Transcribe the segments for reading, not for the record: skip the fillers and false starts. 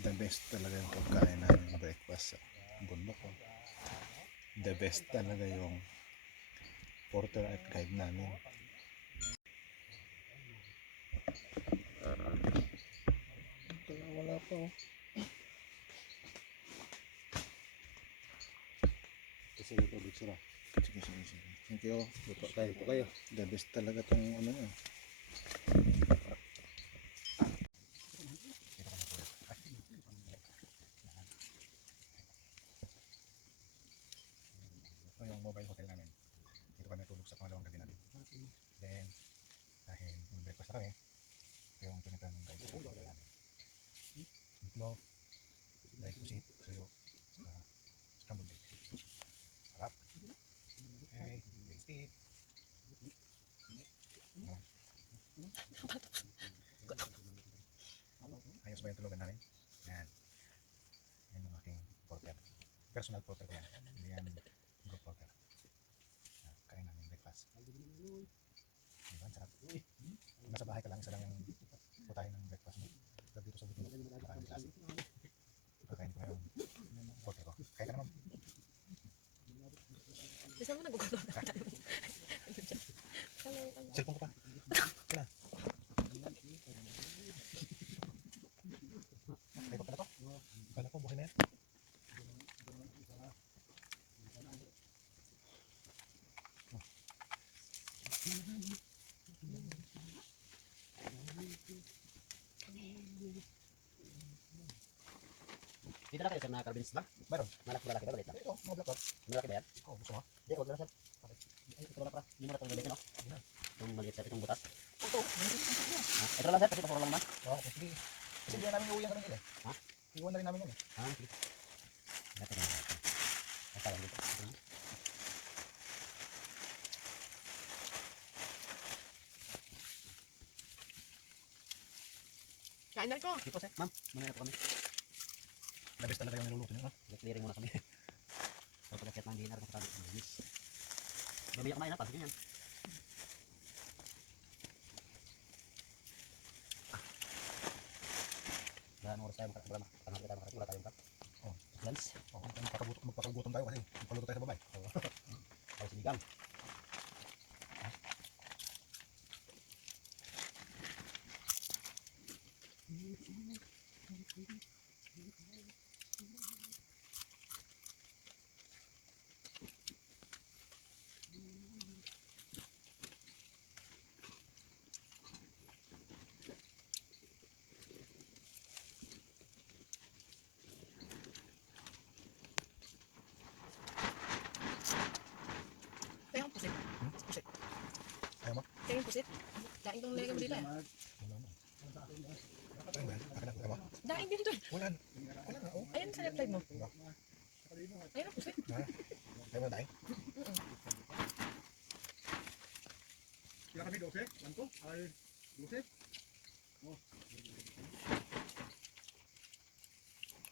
The best talaga yung pagkain namin breakfast sa bundok ko. The best talaga yung porter at guide namin. Wala pa oh. Kasi may tubig sila. Sige. Thank you. Lupa kayo. The best talaga tong ano nyo. Ito yung mobile hotel namin. Dito kami natulog sa pangalawang gabi namin. Then, dahil breakfast na kami, ito yung pinita ng guide sa hotel namin. Itlog, dahil pusit, suyo, scrambled egg. Sarap. Okay, tasty. Ayos ba yung tulugan namin? Yan. Yan yung aking porter. Personal porter ko yan. Hindi yan group porter. Kain namin breakfast. Diba? Ang sarap. Kung nasa bahay ka lang, isa lang yung putahin ng breakfast mo. Pero dito sa buto, maraming klase. Kakain ko yung porter ko. Kain ka naman. Bisa mo nagugulo na. Cellphone ko pa. Sila. May pa pala to? Kala ko buhay na yan. Dito na kayo sir na carbines ba? Meron. Malaki ba ba? Ito, mga black box. Malaki ba yan? Ikaw, gusto mo? Hindi, huwag na sir. Ay, ito na para. Hindi mo na itong gamitin, no? Itong maliit sir, itong butas. Ito. Ito lang sir, kasi pasuro lang naman. Oo, sige. Kasi hindi namin iuwi ang kanong eh. Ha? Iwan na rin namin yun eh. Sige. Ito na natin. Ito lang dito. Kain na ko. Dito sir, ma'am. Muna na po kami. The best talaga yung niluluto nyo, no? Clearing muna kami. So, pag-akyat ng dinner, masasabi ko. Yes. Gabi kumain na, pasok yan. Dahil oras tayo makakabala. Panghapit tayo makakabala tayo ka. Oh. Lunch. Oo, magpakagutom tayo kasi magpaluto tayo sa babay. Tayo sinigang. Kaya ang pusit. Pusit. Ayaw mo? Kaya yung pusit. Daing kong lega mo dito eh. Wala mo. Ano ba yan? Akin na. Ayaw mo? Daing din to. Wala na. Wala na, oh. Ayan sa left side mo. Diba? Ayan ang pusit. Ha? Ayaw mo na tayo? Kaya kami 12, 1 to, ay 12. Oh.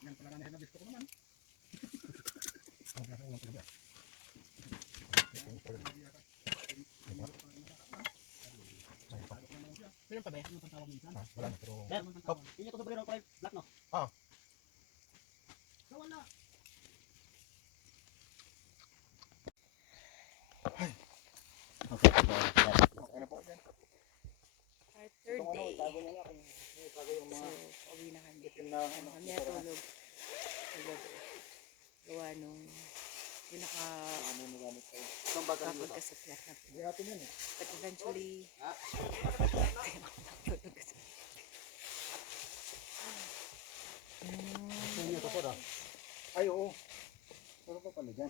Yan pala na na gusto ko naman. Ang klase ko lang talaga. Meron pa ba yan? Ha? Wala na, pero... Sir, yun yung sombrero ko black no? Ah. Wala. Okay, ano po? Our third day. So, pauwi na kami. Ano kami natulog. Gawa nung kapag ka sa flat na. But eventually, tulog ka sa Ay, oo. Ano pa pala dyan?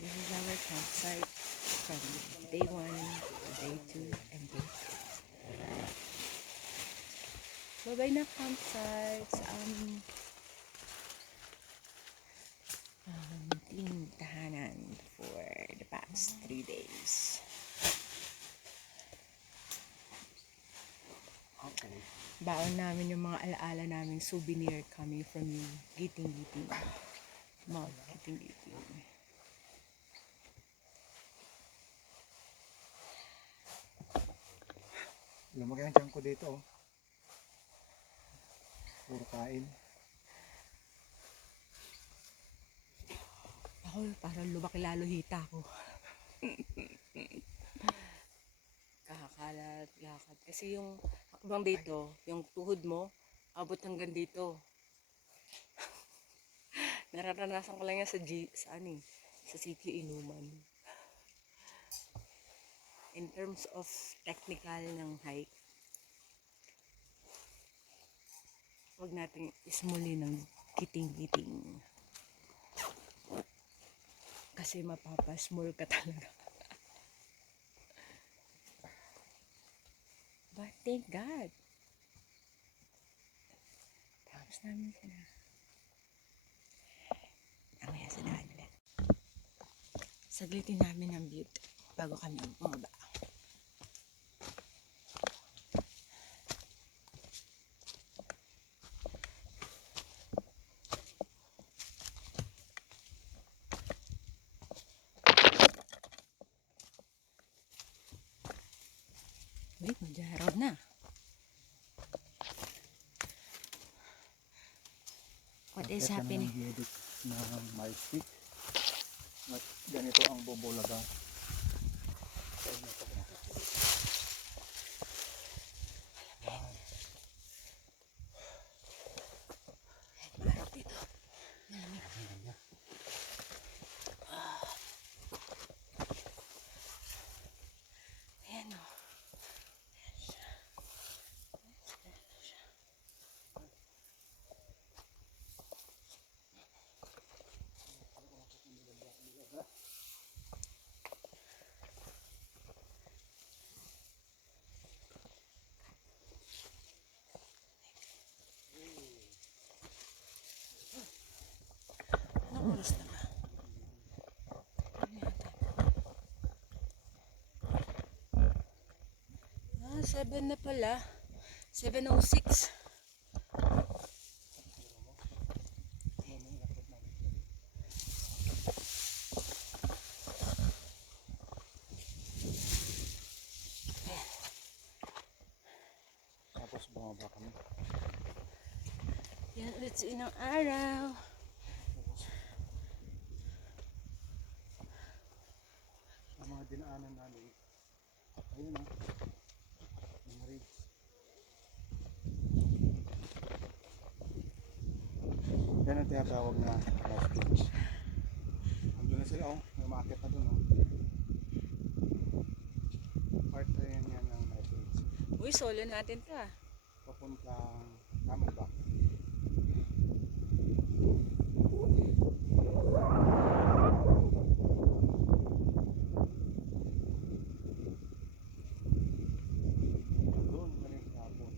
This is our campsite from day 1 to day 2 and day 3. Bye-bye na campsites. Team tahanan for the past 3 days. Okay. Baon namin yung mga alaala naming souvenir coming from Giting-Giting. Mount Giting-Giting. Lumaki ang tiyan ko dito, oh. Puro kain. Ako, parang lumaki lalo hita ko. Kakakalat, lakad. Kasi yung hakbang dito, yung tuhod mo, abot hanggang dito. Nararanasan ko lang yan sa sitio Inuman. In terms of technical ng hike, huwag nating ismuli ng giting-giting. Kasi mapapasmall ka talaga. But thank God. Tapos namin sila. Mamaya sa daan ulit. Saglitin namin ang beauty bago kami bumaba. Wait, mag-road na. What is happening? Na my stick. At ganito ang bubulaga. Marap dito. Ayan o. Anong oras na ba? Ano yata? 7 na pala. 7:06. Tapos bumaba kami. Yan ulit sa inang araw. Ang mga dinaanan namin. Ayun, oh. Mga ridge. Yan ang tinatawag na life ridge. Andun na sila, oh. May umaakit na dun, oh. Part na yan ng life ridge. Uy, solo natin to ah. Papuntang Camelback. Doon kami kahapon.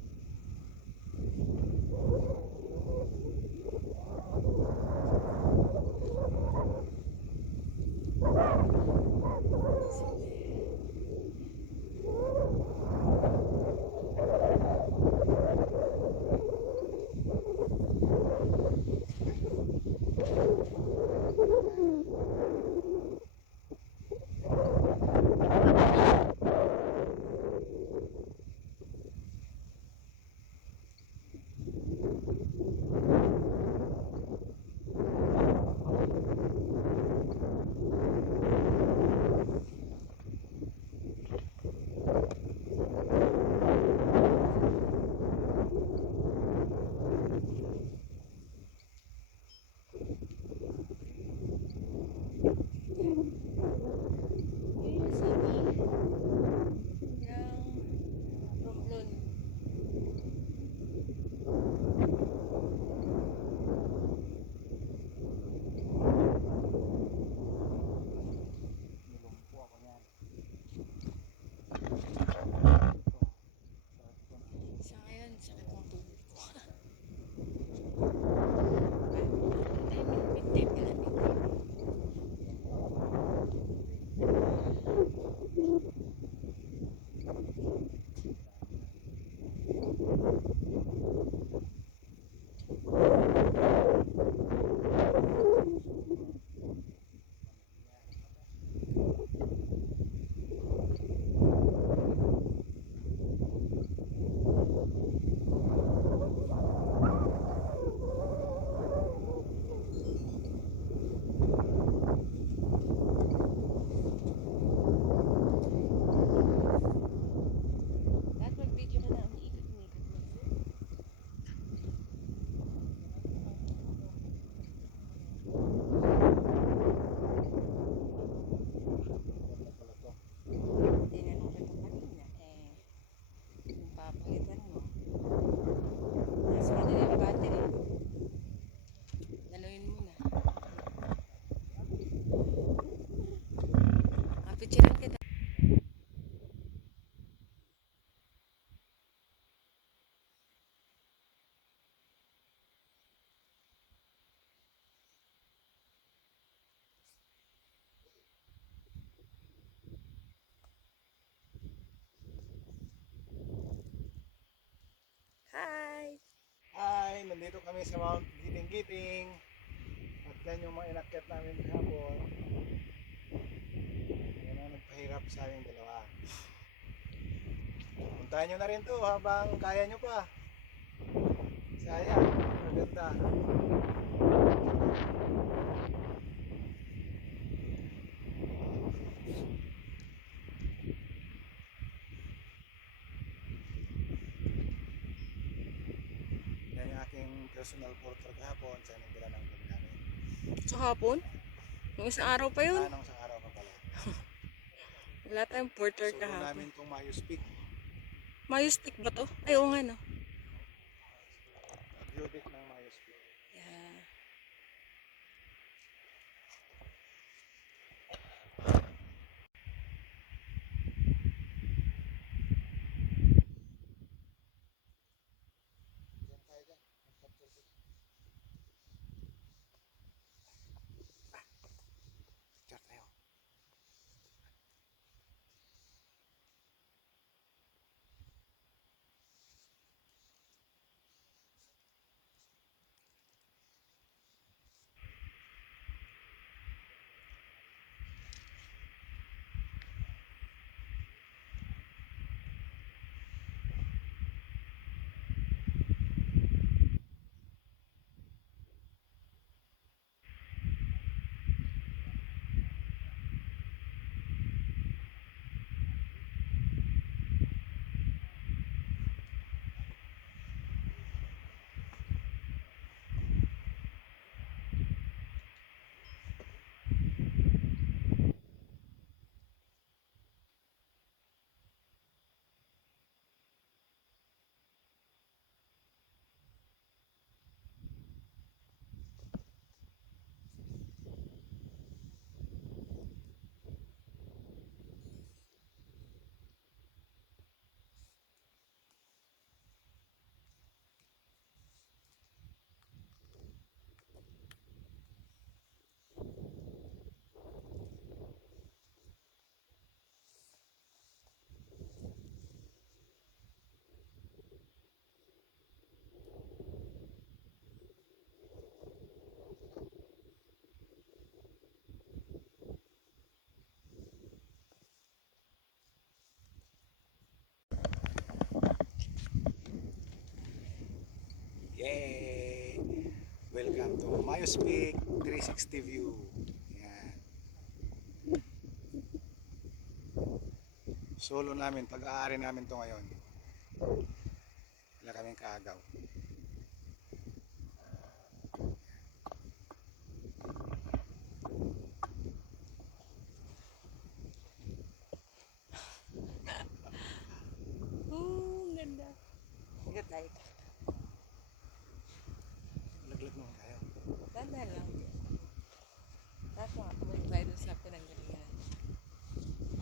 sa Mount Giting-Giting. At yan yung mga inakyat namin kahapon. Yan ang nagpahirap sa aming dalawa. Puntahan nyo na rin to habang kaya nyo pa. Sayang, maganda. Yan yung aking personal porter kahapon sa nagdala ng vlog namin. Sa hapon? Nung isang araw pa yun? Anong sa araw pa pala. Wala tayong porter So, kahapon. namin itong Mayos Peak. Mayos stick ba to? Ay, oo nga no. View deck ng Mayos Peak. Yeah. Diyan tayo dyan. Diyan tayo. Yay! Welcome to Mayos Peak 360 view. Yan. Solo namin, pag-aari namin to ngayon. Wala kaming kaagaw. Ganda. Good night. Laglag naman tayo. Ganda lang. Tapos mga tumalik tayo dun sa pinanggalingan.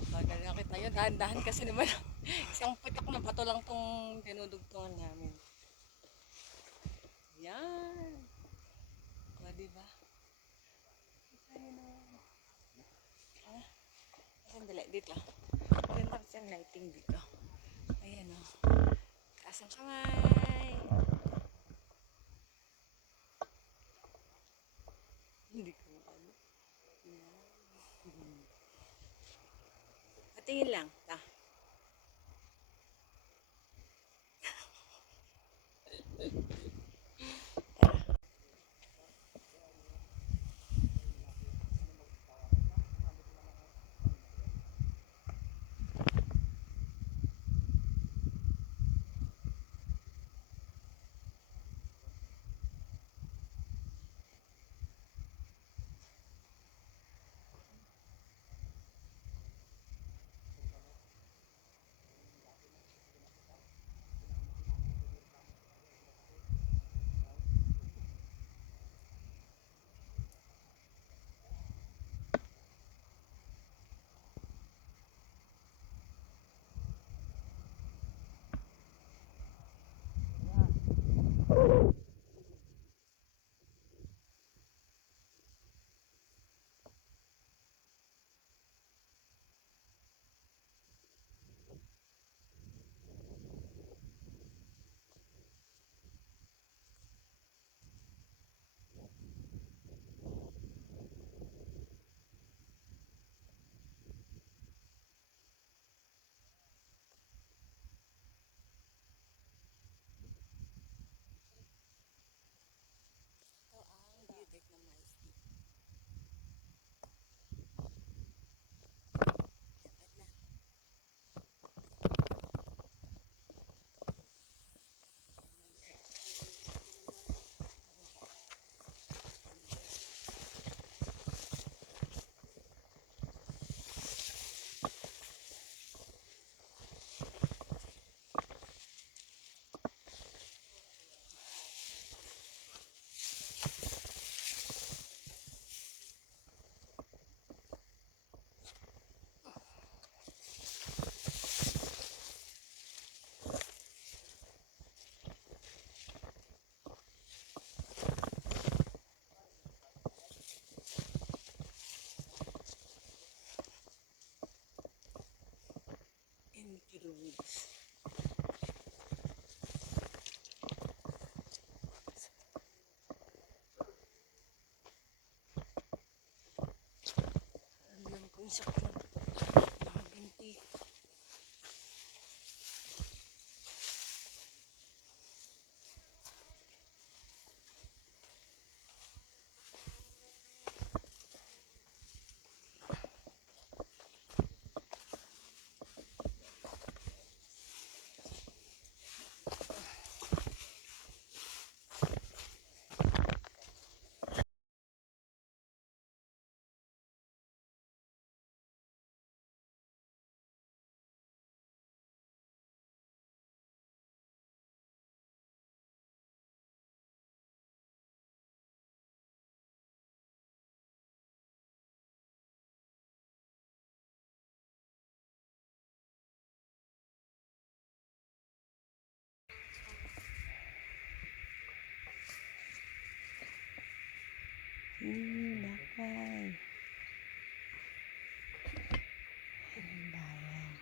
Magaling kita yun. Dahan-dahan kasi naman. Isang putok na bato lang tong dinudugtungan namin. Yan. O, diba? Tayo na. Ah, sandali. Dito. Ganda kasi ang lighting dito. Ayan o. Taas ang kamay. Hindi ko ano. Patingin lang. Ta. Druids. Alam kung isa ko nakaganti. Lakay. Bayan.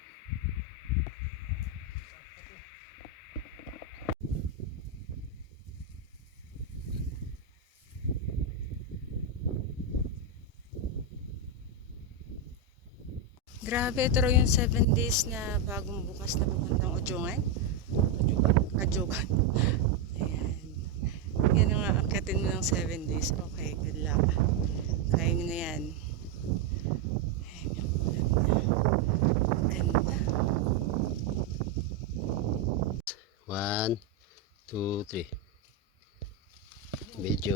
Grabe, ito raw yung 7 days na bagong bukas na papuntang Ujungan. Ajugan. Ayan. Yan ang aakyatin mo ng 7 days. Okay, good luck. Kaya nyo na yan. Ayan yung ulan na. Ganda. 1, 2, 3. Medyo.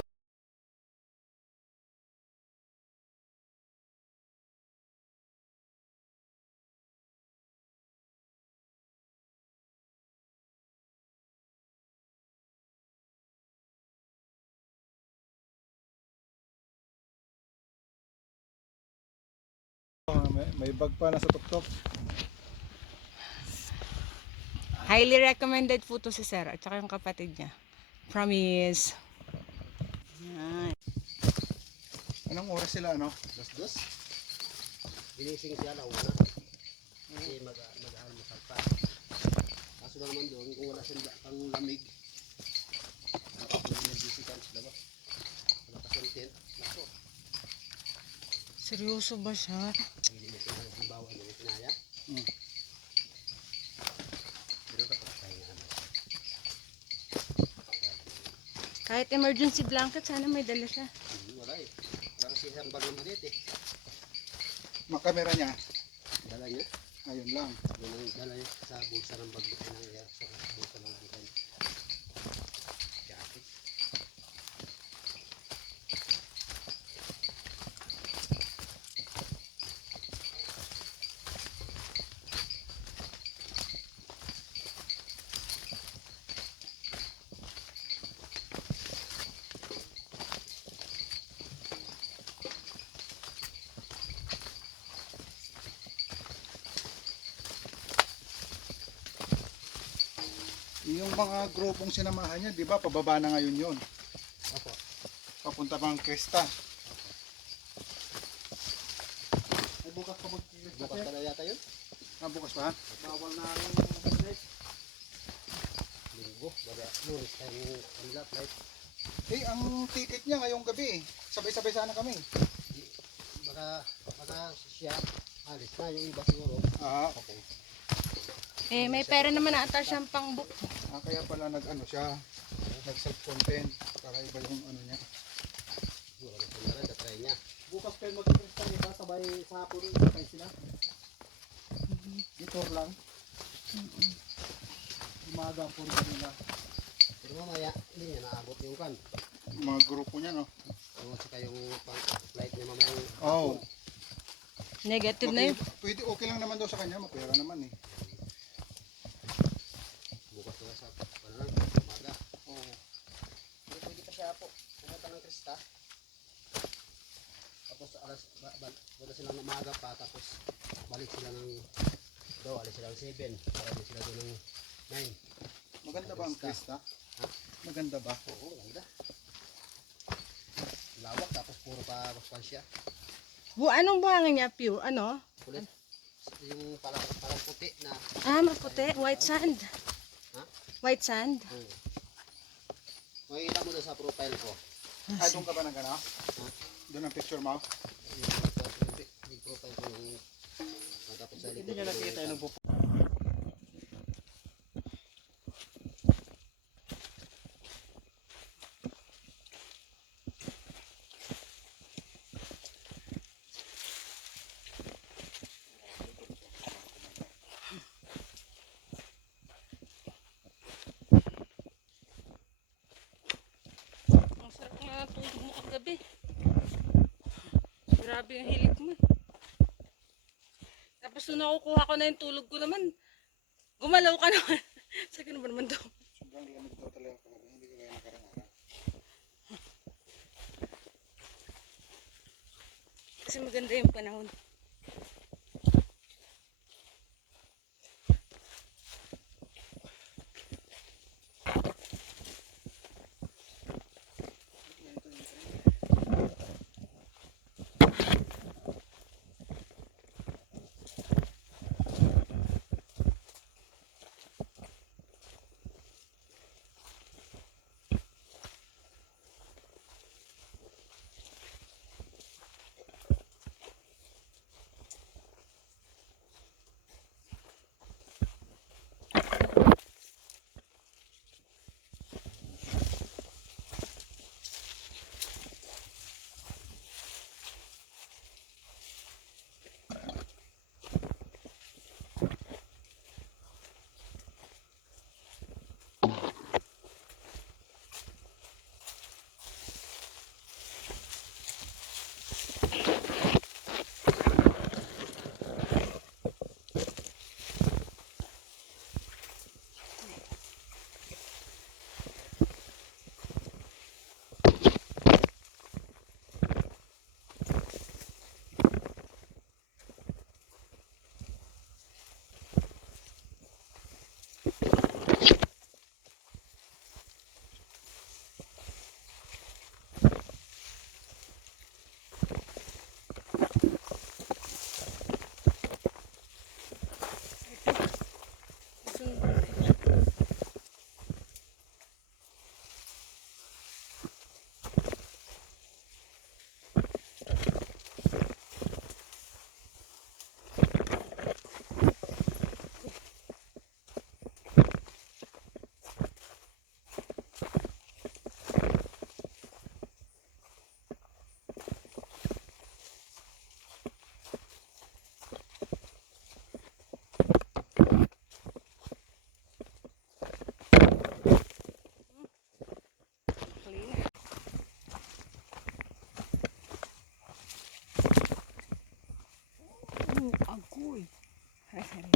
May bag pa nasa tuktok. Highly recommended po to si Sir at saka yung kapatid niya. Promise. Yan. Anong oras sila, ano? Dos. Ginising siya na una. Kasi mag-almusal pa. Kaso na naman doon, kung wala siyang pang lamig, mag-energy ka sila ba? Wala pa siyang tent. Nako, Seryoso ba siya? hindi mo pinagbawa niya yung pinaya. Pero kapag tayo nga naman. Kahit emergency blanket, sana may dala siya. Wala eh. Wala kasi siyang bag ng malit eh. Makamera niya. Dala niya. Ayun lang. Yun ang dala niya sa bulsa ng bag ng sa bulsa ng bag ng jacket. Yung mga grupong sinamahan niya, di ba, pababa na ngayon yun. Opo. Papunta pang Cresta. Ay, bukas pa mag-Cresta. Bukas pa na yata yun? Bukas pa? Bawal na rin Linggo. Baga, lunes tayong kanila flight. Eh, ang ticket niya ngayong gabi. Sabay-sabay sana kami. Baka siya alis na yung iba siguro. Okay. Eh, may pera naman ata siyang pang book. Kaya pala nag-ano siya, nag-self-content para iba yung ano niya. Siguro na siya na rin, try niya. bukas kayo mag-Cresta nila, sabay sa hapon sakay sila. Detour lang. Umaga po rin nila. Pero mamaya, hindi niya naabot yung kan. Mga grupo niya, no? O saka yung flight niya mamaya. Oo. Negative na yun. Pwede, okay lang naman daw sa kanya, mapera naman eh. Bukas na sa lang, umaga. Oo. Hindi pwede pa siya po. Pumunta ng Cresta. Tapos wala silang umaga pa. Tapos balik sila ng alis sila ng 7. Alis sila doon ng 9. Maganda ba ang Cresta? Maganda ba? Oo, ganda. Lawak tapos puro pa siya. Anong buhangin niya? Pure? Ano? Kulit. Yung parang maputi na. Ah, maputi. White sand. Ha? White sand. Makikita mo na sa profile ko. Ay, doon ka ba nag ano? Doon ang picture mo? Yung profile ko ng matapos sa Hindi nyo nakita yung pupo. Ang sarap nga ng tulog mo kagabi. Grabe yung hilig mo. Tapos nung nakukuha ko na yung tulog ko naman, gumalaw ka naman. Sa'yo na ba naman daw? Sobrang lamig daw talaga kagabi. Hindi ko kaya nakarang-araw. Kasi maganda yung panahon. Agoy. Ay, sorry.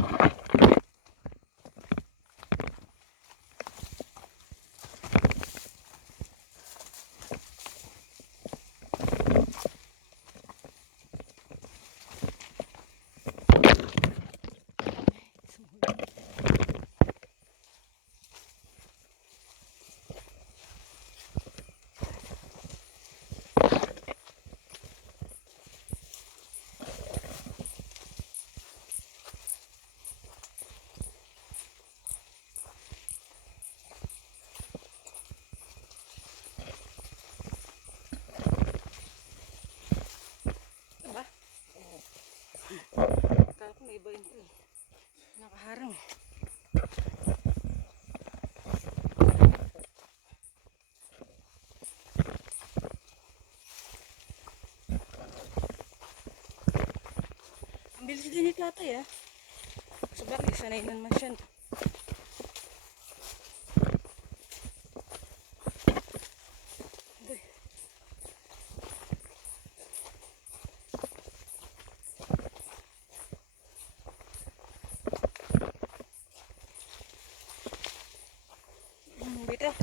Diba? Kala ko may iba yun to eh. Nakaharang. Ang bilis din ito ata eh. Sa bagay, sanay na naman siya. Agoy. Bitaw.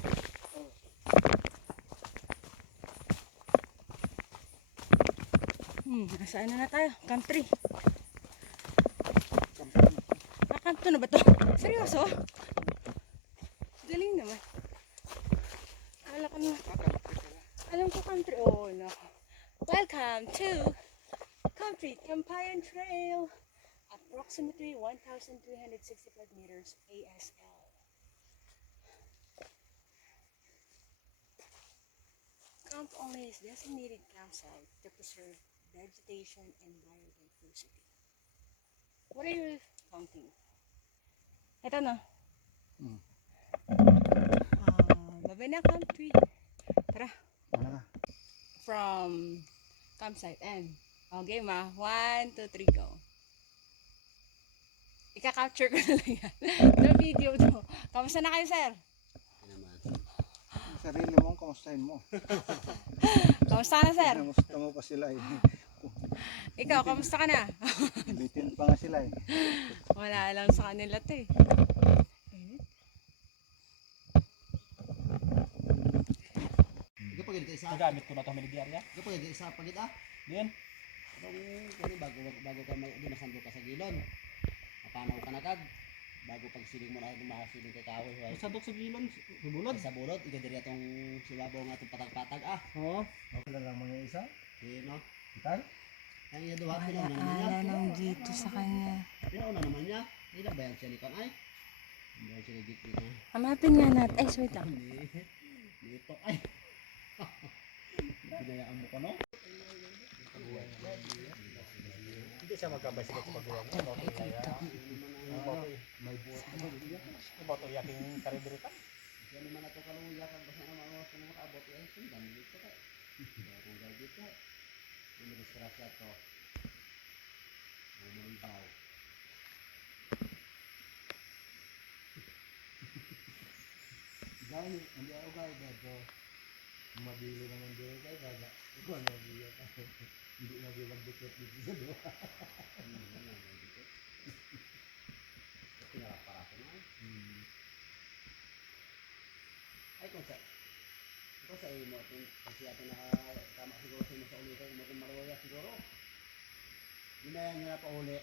Nasaan na tayo? Country. Kanto na ba to? Seryoso? Galing naman. Alam ko na. Alam ko country. Oh, no. Welcome to Country Campayan Trail. At approximately 1,365 meters ASL. Camp only is designated campsite to preserve vegetation and biodiversity. What are you counting? Ito na. Babay na camp 3. Tara. Ano ka? From campsite and okay ma, 1, 2, 3, go. Ika-capture ko na lang yan. The video to. Kamusta na kayo, sir? Yan naman. Sarili mo, kamustahin mo. Kamusta ka na, sir? Kamusta mo pa sila eh. Ikaw, kamusta ka na? Bitin pa nga sila eh. Wala lang sa kanila to eh. Ikaw pag ganito isa. Nagamit ko na ito milidyarya. Ikaw pag ganito isa pagit ah. Diyan. Kung bago ka dinasando ka sa gilon. Mapanaw ka na kag. Bago pag siling mo na masiling kay kahoy. Sadok sa gilon, subulod. Sa bulot, igadiri atong sibabaw nga itong patag-patag ah. Oo. Okay lang lang mga isa. Sino? Ital? Ang iya duha, pinauna naman niya. ng dito sa kanya. Pinauna naman niya. Ilang bayan siya ni Kon ay? Hindi siya ni Gitli na. Hanapin nga natin. Ay, wait lang. Dito ay. Binayaan mo ko no? Hindi siya magkabicycle sa pagbuwang mo. Moto kaya. May buot. Moto yaking karidrita. Yan naman ato kaluya kag basta na mga kung makaabot ay sundan dito ka. Kung gay dito. Yung disgrasya to. Yung tao. Gani, hindi ako gaya dito. Mabili naman dito kay baga. Ikaw ang mabili ka. Hindi mag-dikit dito sa doha. Pinarapara ko na. Ay kung sa imo kasi ato na tama siguro sa imo sa ulitin mo kung maruya siguro. Ginaya niya na pa uli.